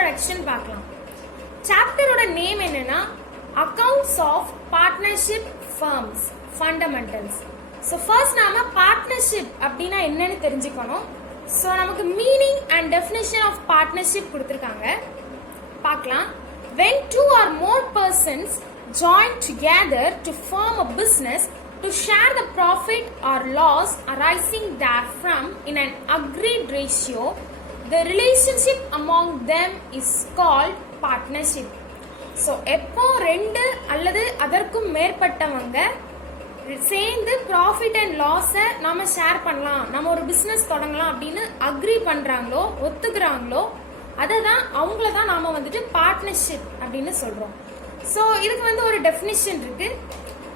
Introduction பார்க்கலாம். சாப்டரோட name என்னன்னா accounts of partnership firms fundamentals. So first நாம பார்ட்னர்ஷிப் அப்படின்னா என்னன்னு தெரிஞ்சுக்கணும். ஸோ நமக்கு meaning and definition of partnership கொடுத்துருக்காங்க, பார்க்கலாம். When two or more persons join together to form a business to share the profit or loss arising therefrom in an agreed ratio, the relationship among them is called partnership. So எப்போ ரெண்டு அல்லது அதற்கும் மேற்பட்டவங்க சேர்ந்து profit and லாஸை நம்ம share பண்ணலாம், நம்ம ஒரு பிஸ்னஸ் தொடங்கலாம் அப்படின்னு அக்ரி பண்றாங்களோ, ஒத்துக்கிறாங்களோ, அதை தான் அவங்கள தான் நாம வந்துட்டு பார்ட்னர்ஷிப் அப்படின்னு சொல்றோம். ஸோ இதுக்கு வந்து ஒரு டெஃபினிஷன் இருக்கு.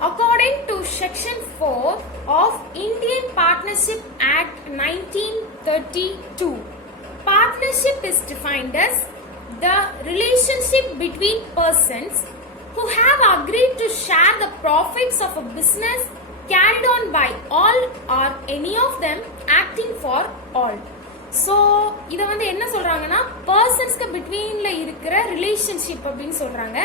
According to section 4 of Indian partnership act 1932, partnership is defined as the relationship between persons who have agreed to share the profits of a business carried on by all or any of them acting for all. So இதை வந்து என்ன சொல்றாங்கன்னா பர்சன்ஸ்க்கு பிட்வீன்ல இருக்கிற relationship அப்படின்னு சொல்றாங்க.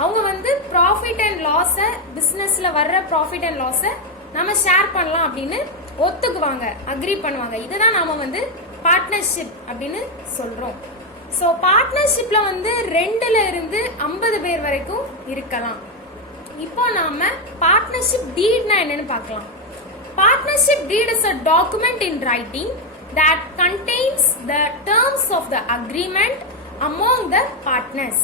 அவங்க வந்து profit and லாஸை, பிஸ்னஸ்ல வர்ற ப்ராஃபிட் அண்ட் லாஸை நம்ம ஷேர் பண்ணலாம் அப்படின்னு ஒத்துக்குவாங்க, அக்ரி பண்ணுவாங்க. இதுதான் நாம வந்து பார்ட்னர்ஷிப் அப்படின்னு சொல்றோம். ஸோ பார்ட்னர்ஷிப்ல வந்து 2ல இருந்து 50 பேர் வரைக்கும் இருக்கலாம். இப்போ நாம பார்ட்னர்ஷிப் டீட்னா என்னன்னு பார்க்கலாம். Partnership deed is a document in writing that contains the terms of the agreement among the partners.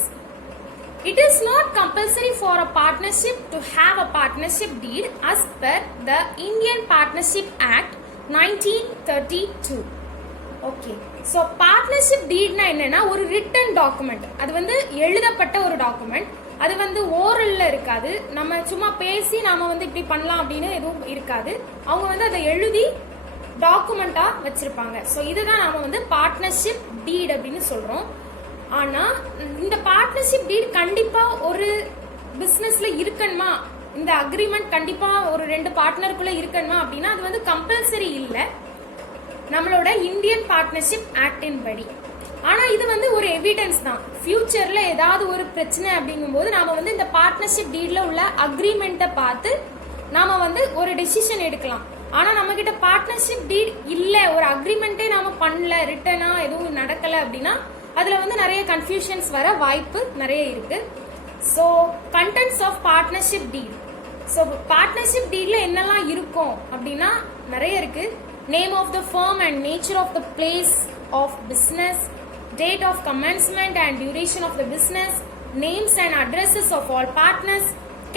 It is not compulsory for a partnership to have a partnership deed as per the Indian Partnership Act 1932. Okay, so partnership டீட்னா என்னன்னா ஒரு return document. அது வந்து எழுதப்பட்ட ஒரு document. அது வந்து ஓரல்ல இருக்காது, நம்ம சும்மா பேசி நாம வந்து இப்படி பண்ணலாம் அப்படின்னு எதுவும் இருக்காது. அவங்க வந்து அதை எழுதி டாக்குமெண்டா வச்சிருப்பாங்க. ஸோ இதுதான் நாம வந்து பார்ட்னர்ஷிப் டீட் அப்படின்னு சொல்றோம். ஆனா இந்த பார்ட்னர்ஷிப் டீட் கண்டிப்பா ஒரு பிசினஸ்ல இருக்கணுமா, இந்த அக்ரிமெண்ட் கண்டிப்பா ஒரு 2 பார்ட்னருக்குள்ள இருக்கணுமா அப்படின்னா அது வந்து கம்பல்சரி இல்லை நம்மளோட இந்தியன் பார்ட்னர்ஷிப் ஆக்டின் படி. ஆனா இது வந்து ஒரு எவிடன்ஸ் தான். ஃபியூச்சர்ல ஏதாவது ஒரு பிரச்சனை அப்படிங்கும் போது நாம வந்து இந்த பார்ட்னர்ஷிப் டீட்ல உள்ள அக்ரிமெண்ட்டை பார்த்து நாம வந்து ஒரு டெசிஷன் எடுக்கலாம். ஆனா நம்ம கிட்ட பார்ட்னர்ஷிப் டீட் இல்ல, ஒரு அக்ரிமெண்டே நாம பண்ணல, ரிட்டனா எதுவும் நடக்கல அப்படின்னா அதுல வந்து நிறைய கன்ஃபியூஷன்ஸ் வர வாய்ப்பு நிறைய இருக்கு. So contents of partnership deed. So partnership டீட்ல என்னெல்லாம் இருக்கும் அப்படின்னா நிறைய இருக்கு. Name of the firm and nature of the place of business, date of commencement and duration of the business, names and addresses of all partners,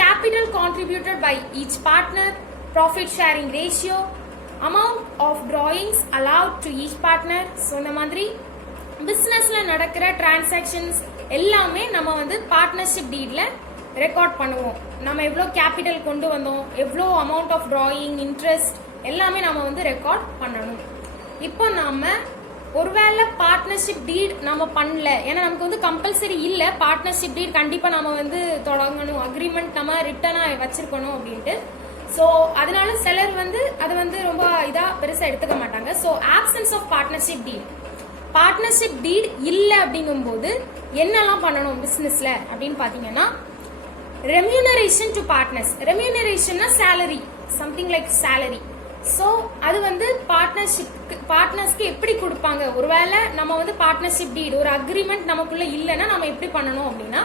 capital contributed by each partner, profit sharing ratio, amount of drawings allowed to each partner. So இந்த மாதிரி பிசினஸ்ல நடக்கிற transactions எல்லாமே நம்ம வந்து partnership டீட்ல record பண்ணுவோம். நம்ம எவ்வளோ கேபிட்டல் கொண்டு வந்தோம், எவ்வளோ அமௌண்ட் ஆஃப் டிராயிங், இன்ட்ரெஸ்ட் எல்லாமே நம்ம வந்து ரெக்கார்ட் பண்ணணும். இப்போ நாம ஒருவேளை பார்ட்னர்ஷிப் டீட் நம்ம பண்ணல, ஏன்னா நமக்கு வந்து கம்பல்சரி இல்லை பார்ட்னர்ஷிப் டீட் கண்டிப்பா நம்ம வந்து தொடங்கணும், அக்ரிமெண்ட் நம்ம ரிட்டனா வச்சிருக்கணும் அப்படின்ட்டு. ஸோ அதனால சிலர் வந்து அதை வந்து ரொம்ப இதா பெருசா எடுத்துக்க மாட்டாங்க. So options of partnership deed, partnership deed இல்லை அப்படிங்கும் போது என்னெல்லாம் பண்ணணும் பிசினஸ்ல அப்படின்னு பாத்தீங்கன்னா ரெம்யூனரேஷன் டு பார்ட்னர்ஸ். ரெம்யூனரேஷன்னா salary, something like salary. So அது வந்து பார்ட்னர்ஸ்க்கு எப்படி கொடுப்பாங்க, ஒருவேளை நம்ம வந்து பார்ட்னர்ஷிப் டீட் ஒரு அக்ரிமெண்ட் நமக்குள்ள இல்லைன்னா நம்ம எப்படி பண்ணணும் அப்படின்னா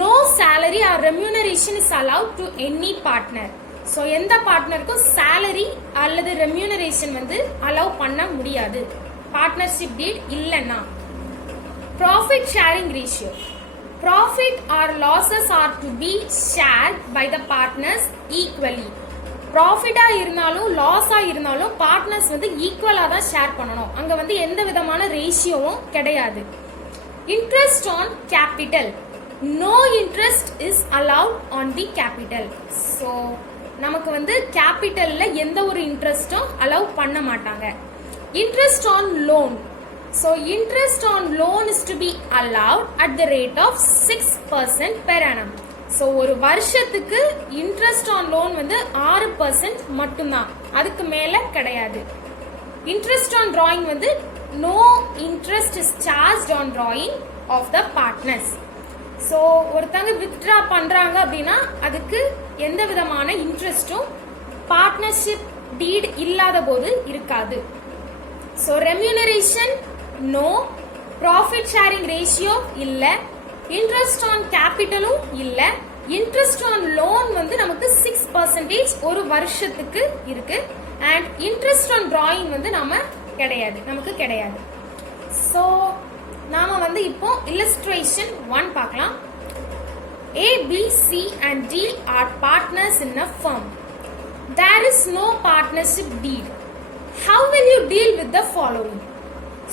no salary or remuneration is allowed to any partner. So எந்த பார்ட்னருக்கும் சேலரி அல்லது ரெம்யூனரேஷன் வந்து அலோவ் பண்ண முடியாது பார்ட்னர்ஷிப் டீட் இல்லைன்னா. Profit sharing ratio. Profit or losses are to be shared by the partners equally. ப்ராஃபிட்டா இருந்தாலும் லாஸா இருந்தாலும் பார்ட்னர்ஸ் வந்து ஈக்குவலா தான் ஷேர் பண்ணணும். அங்க வந்து எந்த விதமான ரேஷியோவும் கிடையாது. Interest on capital. No interest is allowed on the capital. So நமக்கு வந்து கேபிட்டல்ல எந்த ஒரு இன்ட்ரெஸ்டும் அலோவ் பண்ண மாட்டாங்க. Interest on loan. So interest on loan is to be allowed at the rate of 6% per annum. So ஒரு வருஷத்துக்கு இன்ட்ரெஸ்ட் ஆன் லோன் வந்து 6% மட்டும்தான், அதுக்கு மேல கிடையாது. இன்ட்ரெஸ்ட் ஆன் டிராயிங் வந்து no interest is charged on drawing of the partners. So ஒருத்தங்க withdraw பண்ணுறாங்க அப்படின்னா அதுக்கு எந்த விதமான இன்ட்ரெஸ்ட்டும் பார்ட்னர்ஷிப் டீட் இல்லாத போது இருக்காது. So remuneration no, profit sharing ratio இல்லை, இன்ட்ரெஸ்ட் ஆன் கேபிட்டலும் இல்லை, இன்ட்ரெஸ்ட் ஆன் லோன் வந்து நமக்கு 6% ஒரு வருஷத்துக்கு இருக்கு, அண்ட் இன்ட்ரெஸ்ட் ஆன் டிராயிங் வந்து நமக்கு கிடையாது. ஸோ நாம வந்து இப்போ illustration 1 பார்க்கலாம். A, B, C and D are partners in a firm. There is no partnership deed. How will you deal with the following?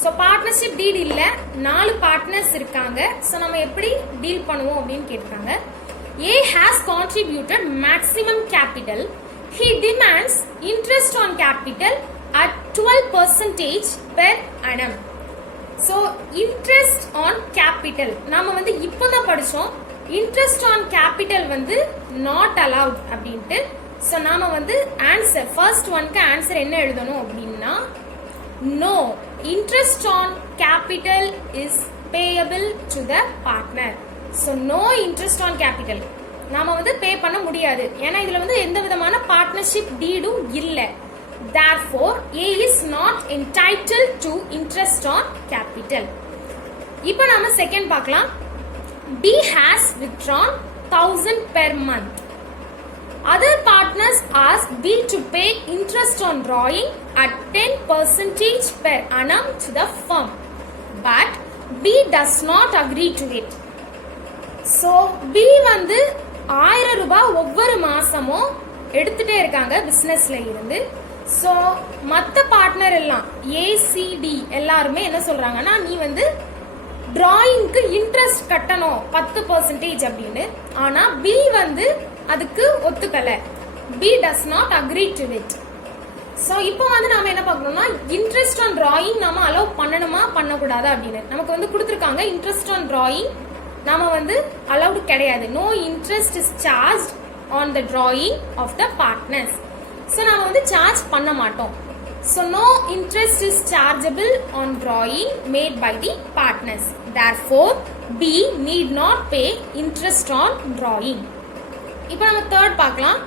So partnership deed இல்ல, 4 partners இருக்காங்க. So நம்ம எப்படி டீல் பண்ணுவோம் அப்படின்னு கேட்காங்க. A has contributed maximum capital. He demands interest on capital at 12% per annum. So interest on capital நாம வந்து இப்போதான் படிச்சோம். interest on capital வந்து not allowed அப்படின்ட்டு. ஸோ நாம வந்து ஆன்சர் ஃபர்ஸ்ட் ஒன்க்கு ஆன்சர் என்ன எழுதணும் அப்படின்னா no, interest on capital is payable to the partner. So no interest on capital நாம வந்து பே பண்ண முடியாது, ஏன்னா இதுல வந்து எந்த விதமான பார்ட்னர்ஷிப் டீடும் இல்லை. Therefore, A is not entitled to interest on capital. இப்போ நாம செகண்ட் பார்க்கலாம். B has withdrawn 1000 per month. Other partners ask B to pay interest on drawing at 10% per annum to the firm, but B does not agree to it. So B வந்து 1000 ரூபாய் ஒவ்வொரு மாசமும் எடுத்துட்டே இருக்காங்க பிசினஸ்ல இருந்து. ஸோ மற்ற பார்ட்னர் எல்லாம் ஏசிடி எல்லாருமே என்ன சொல்றாங்கன்னா நீ வந்து டிராயிங்க்கு இன்ட்ரெஸ்ட் கட்டணும் 10% அப்படின்னு. ஆனா பி வந்து அதுக்கு ஒத்துக்கல. B does not agree to it. So இப்போ வந்து நாம என்ன பார்க்கணும்னா இன்ட்ரெஸ்ட் ஆன் டிராயிங் நாம அலோவ் பண்ணணுமா பண்ணக்கூடாதா அப்படின்னு நமக்கு வந்து கொடுத்துருக்காங்க. இன்ட்ரெஸ்ட் ஆன் டிராயிங் நாம வந்து அலௌடு கிடையாது. No interest is charge on the drawing of the partners. So நாம வந்து சார்ஜ் பண்ண மாட்டோம். So no interest is chargeable on drawing made by the partners. Therefore, B need not pay interest on drawing. இப்போ நம்ம third பார்க்கலாம்.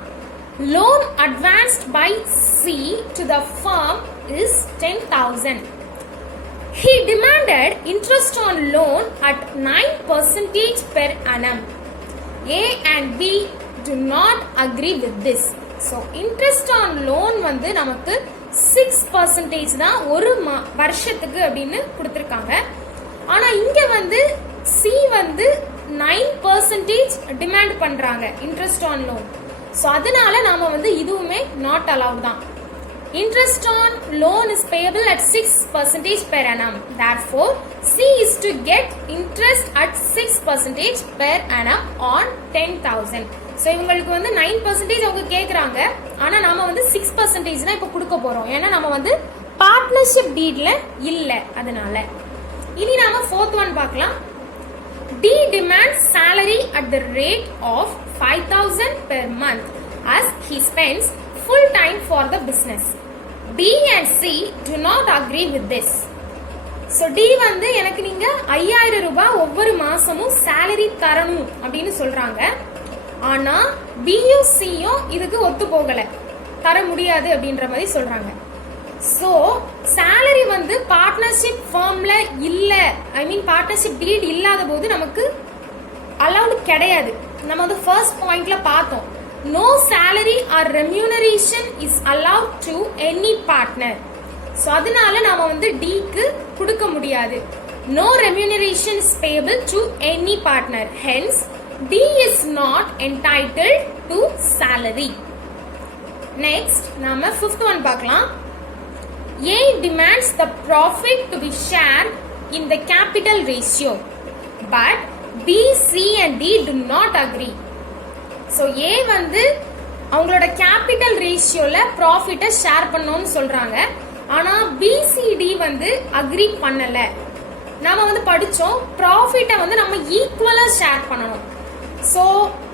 Loan advanced by C to the firm is 10,000. He demanded interest on loan at 9% per annum. A and B do not agree with this. So interest on loan வந்து நமக்கு 6% தான் ஒரு வருஷத்துக்கு அப்படின்னு கொடுத்துருக்காங்க. ஆனா இங்க வந்து சி வந்து 9% டிமாண்ட் பண்றாங்க இன்ட்ரெஸ்ட் ஆன் லோன். ஸோ அதனால நாம வந்து இதுவுமே நாட் அலவுட் தான். Interest on loan is payable at 6% per annum. Therefore, C is to get interest at 6% per annum on 10,000. So இவங்களுக்கு வந்து 9% அவங்க கேட்குறாங்க, ஆனா நாம வந்து 6% தான் இப்போ கொடுக்க போறோம், ஏன்னா நம்ம வந்து பார்ட்னர்ஷிப் டீட்ல இல்லை. அதனால இனி நாம ஃபோர்த் ஒன் பார்க்கலாம். D demands salary at the rate of 5,000 per month as he spends full time for the business. B and C do not agree with this. So D வந்து எனக்கு நீங்க 5000 ரூபாய் ஒவ்வொரு மாசமும் salary தரணும் அப்படின்னு சொல்றாங்க. ஆனா Bயும் Cயும் இதுக்கு ஒத்து போகல, தர முடியாது அப்படின்ற மாதிரி சொல்றாங்க. ஸோ சேலரி வந்து பார்ட்னர்ஷிப் ஃபார்ம்ல இல்ல, ஐ மீன் பார்ட்னர்ஷிப் டீட் இல்லாத போது நமக்கு அலௌடு கிடையாது. நம்ம வந்து ஃபர்ஸ்ட் பாயிண்ட்ல பார்த்தோம், no salary or remuneration is allowed to any partner. So அதனால நாம வந்து டிக்கு கொடுக்க முடியாது. No remuneration is payable to any partner. Hence D is not entitled to salary. Next நாம ஃபிஃப்த் ஒன் பார்க்கலாம். A demands the profit to be shared in the capital ratio, but B, C and D do not agree. So A வந்து அவங்களோட capital ரேஷியோல ப்ராஃபிட்டை share பண்ணணும்னு சொல்றாங்க, ஆனா B, C, D வந்து agri பண்ணல. நாம வந்து படிச்சோம் ப்ராஃபிட்டை வந்து நம்ம ஈக்குவலா ஷேர் பண்ணணும். So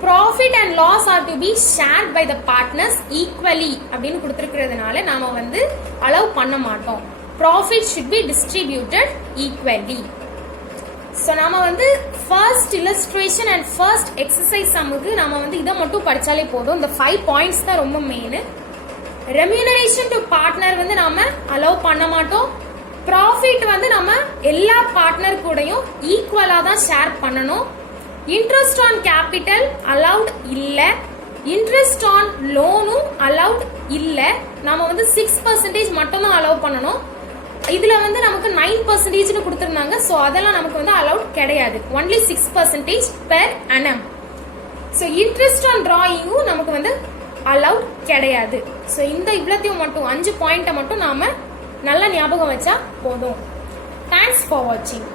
profit and loss are to be shared by the partners equally அப்படின்னு கொடுத்திருக்கிறதுனால நாம வந்து அலோவ் பண்ண மாட்டோம். Profit should be distributed equally. So நாம வந்து first illustration and first exercise சம்முக்கு நாம வந்து இதை மட்டும் படிச்சாலே போதும். இந்த 5 பாயிண்ட்ஸ் தான் ரொம்ப மெயின். ரெம்யூனரேஷன் டு பார்ட்னர் வந்து நாம அலோவ் பண்ண மாட்டோம். ப்ராஃபிட் வந்து நம்ம எல்லா பார்ட்னர் கூடயும் ஈக்குவலா தான் ஷேர் பண்ணணும். இன்ட்ரெஸ்ட் ஆன் கேபிட்டல் அலவுட் இல்ல. இன்ட்ரெஸ்ட் ஆன் லோனும் அலவுட் இல்ல. நாம வந்து 6% மட்டும் தான் அலோவ் பண்ணணும். இதுல வந்து நமக்கு 9% கொடுத்திருந்தாங்க. சோ அதெல்லாம் நமக்கு வந்து அலவுட் கிடையாது. Only 6% per annum. So interest on டிராயிங்கும் நமக்கு வந்து அலவுட் கிடையாது. சோ இந்த இவ்வளத்தையும் மட்டும் 5 பாயிண்ட்டை மட்டும் நாம நல்லா ஞாபகம் வச்சா போதும். தேங்க்ஸ் ஃபார் வாட்சிங்.